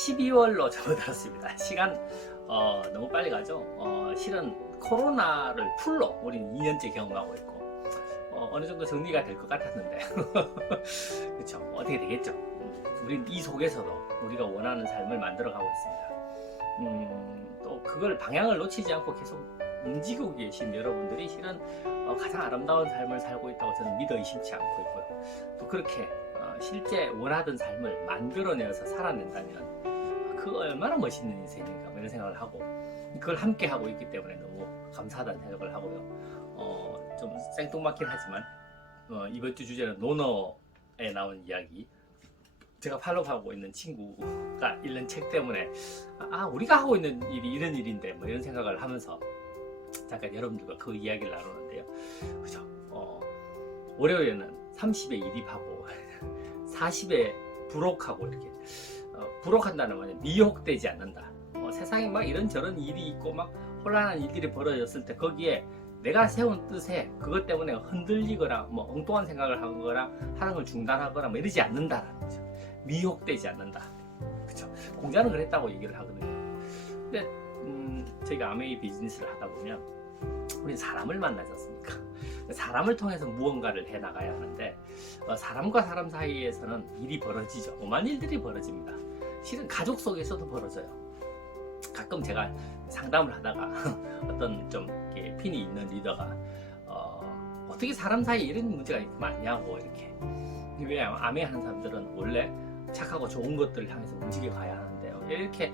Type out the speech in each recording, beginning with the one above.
12월로 접어들었습니다. 시간 너무 빨리 가죠. 실은 코로나를 풀로 우리는 2년째 경험하고 있고 어느 정도 정리가 될 것 같았는데 그렇죠. 어떻게 되겠죠. 우린 이 속에서도 우리가 원하는 삶을 만들어가고 있습니다. 또 그걸 방향을 놓치지 않고 계속 움직이고 계신 여러분들이 실은 가장 아름다운 삶을 살고 있다고 저는 믿어 의심치 않고 있고요. 또 그렇게 실제 원하던 삶을 만들어내서 살아낸다면 그 얼마나 멋있는 인생인가 이런 생각을 하고 그걸 함께 하고 있기 때문에 너무 감사하다는 생각을 하고요. 좀 생뚱맞긴 하지만 이번 주 주제는 노너에 나온 이야기, 제가 팔로우하고 있는 친구가 읽는 책 때문에 우리가 하고 있는 일이 이런 일인데 뭐 이런 생각을 하면서 잠깐 여러분들과 그 이야기를 나누는데요. 그죠? 월요일에는 30에 일입하고 40에 부록하고 이렇게 부록한다는 말은 미혹되지 않는다. 세상에 막 이런저런 일이 있고 막 혼란한 일들이 벌어졌을 때 거기에 내가 세운 뜻에 그것 때문에 흔들리거나 뭐 엉뚱한 생각을 하거나 하는 걸 중단하거나 뭐 이러지 않는다라는 거죠. 미혹되지 않는다. 그렇죠? 공자는 그랬다고 얘기를 하거든요. 근데 저희가 아메이 비즈니스를 하다 보면 우리는 사람을 만나지 않습니까? 사람을 통해서 무언가를 해 나가야 하는데 사람과 사람 사이에서는 일이 벌어지죠. 오만 일들이 벌어집니다. 실은 가족 속에서도 벌어져요. 가끔 제가 상담을 하다가 어떤 좀 이렇게 핀이 있는 리더가 어떻게 사람 사이에 이런 문제가 이렇게 많냐고 이렇게. 왜냐하면 아메하는 사람들은 원래 착하고 좋은 것들을 향해서 움직여 가야 하는데요. 이렇게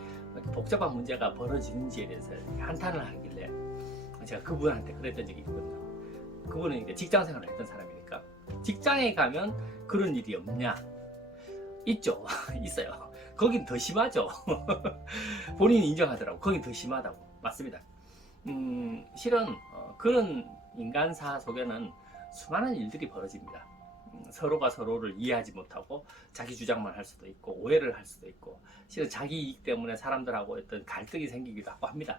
복잡한 문제가 벌어지는지에 대해서 한탄을 하길래 제가 그분한테 그랬던 적이 있거든요. 그분은 이제 직장 생활을 했던 사람이니까 직장에 가면 그런 일이 없냐? 있죠. 있어요. 거긴 더 심하죠. 본인이 인정하더라고. 거긴 더 심하다고. 맞습니다. 실은 그런 인간사 속에는 수많은 일들이 벌어집니다. 서로가 서로를 이해하지 못하고 자기 주장만 할 수도 있고 오해를 할 수도 있고 실은 자기 이익 때문에 사람들하고 어떤 갈등이 생기기도 하고 합니다.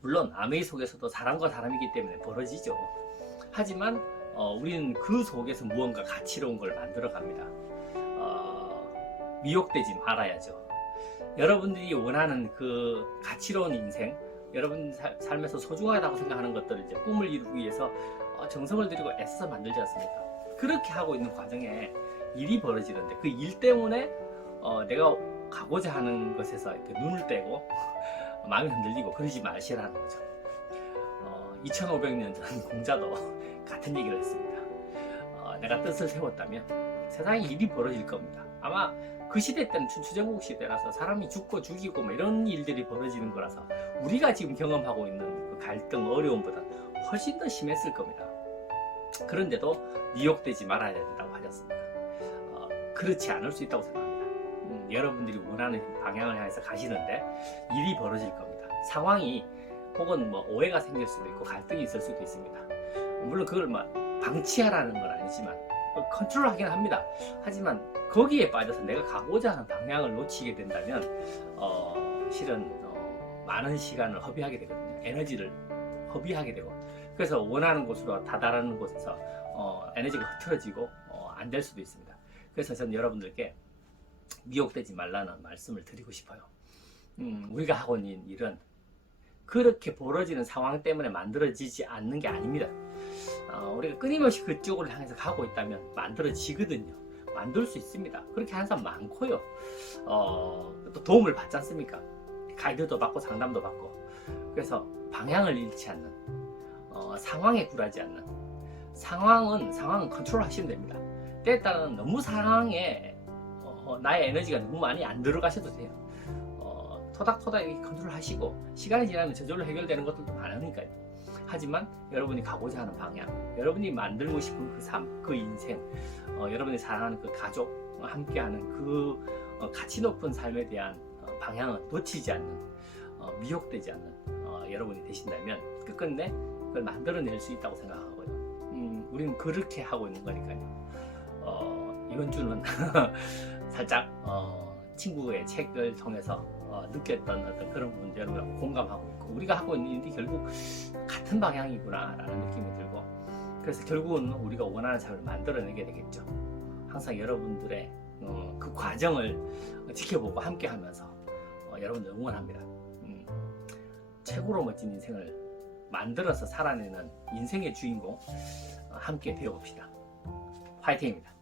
물론 아메이 속에서도 사람과 사람이기 때문에 벌어지죠. 하지만 우리는 그 속에서 무언가 가치로운 걸 만들어 갑니다. 미혹되지 말아야죠. 여러분들이 원하는 그 가치로운 인생, 여러분 삶에서 소중하다고 생각하는 것들을 이제 꿈을 이루기 위해서 정성을 들이고 애써서 만들지 않습니까? 그렇게 하고 있는 과정에 일이 벌어지는데 그 일 때문에 내가 가고자 하는 것에서 이렇게 눈을 떼고 마음이 흔들리고 그러지 마시라는 거죠. 2500년 전 공자도 같은 얘기를 했습니다. 내가 뜻을 세웠다면 세상에 일이 벌어질 겁니다. 아마 그 시대 때는 춘추전국 시대라서 사람이 죽고 죽이고 뭐 이런 일들이 벌어지는 거라서 우리가 지금 경험하고 있는 그 갈등, 어려움보다 훨씬 더 심했을 겁니다. 그런데도 미혹되지 말아야 된다고 하셨습니다. 그렇지 않을 수 있다고 생각합니다. 여러분들이 원하는 방향을 향해서 가시는데 일이 벌어질 겁니다. 상황이 혹은 뭐 오해가 생길 수도 있고 갈등이 있을 수도 있습니다. 물론 그걸 막 방치하라는 건 아니지만 컨트롤하긴 합니다. 하지만 거기에 빠져서 내가 가고자 하는 방향을 놓치게 된다면 실은 많은 시간을 허비하게 되거든요. 에너지를 허비하게 되고 그래서 원하는 곳으로 다다르는 곳에서 에너지가 흐트러지고 안 될 수도 있습니다. 그래서 저는 여러분들께 미혹되지 말라는 말씀을 드리고 싶어요. 우리가 하고 있는 일은 그렇게 벌어지는 상황 때문에 만들어지지 않는 게 아닙니다. 우리가 끊임없이 그쪽을 향해서 가고 있다면 만들어지거든요. 만들 수 있습니다. 그렇게 하는 사람 많고요. 또 도움을 받지 않습니까? 가이드도 받고 상담도 받고. 그래서 방향을 잃지 않는, 상황에 굴하지 않는. 상황은 컨트롤 하시면 됩니다. 때에 따라는 너무 상황에 나의 에너지가 너무 많이 안 들어가셔도 돼요. 토닥토닥 이렇게 컨트롤 하시고 시간이 지나면 저절로 해결되는 것들도 많으니까요. 하지만 여러분이 가고자 하는 방향, 여러분이 만들고 싶은 그 삶, 그 인생, 여러분이 사랑하는 그 가족, 함께하는 그 가치 높은 삶에 대한 방향은 놓치지 않는, 미혹되지 않는 여러분이 되신다면 끝끝내 그걸 만들어낼 수 있다고 생각하고요. 우리는 그렇게 하고 있는 거니까요. 이번 주는 살짝 친구의 책을 통해서 느꼈던 어떤 그런 부분들 여러분하고 공감하고 있고 우리가 하고 있는 일이 결국 같은 방향이구나 라는 느낌이 들고 그래서 결국은 우리가 원하는 삶을 만들어내게 되겠죠. 항상 여러분들의 그 과정을 지켜보고 함께 하면서 여러분들 응원합니다. 최고로 멋진 인생을 만들어서 살아내는 인생의 주인공 함께 되어봅시다. 화이팅입니다.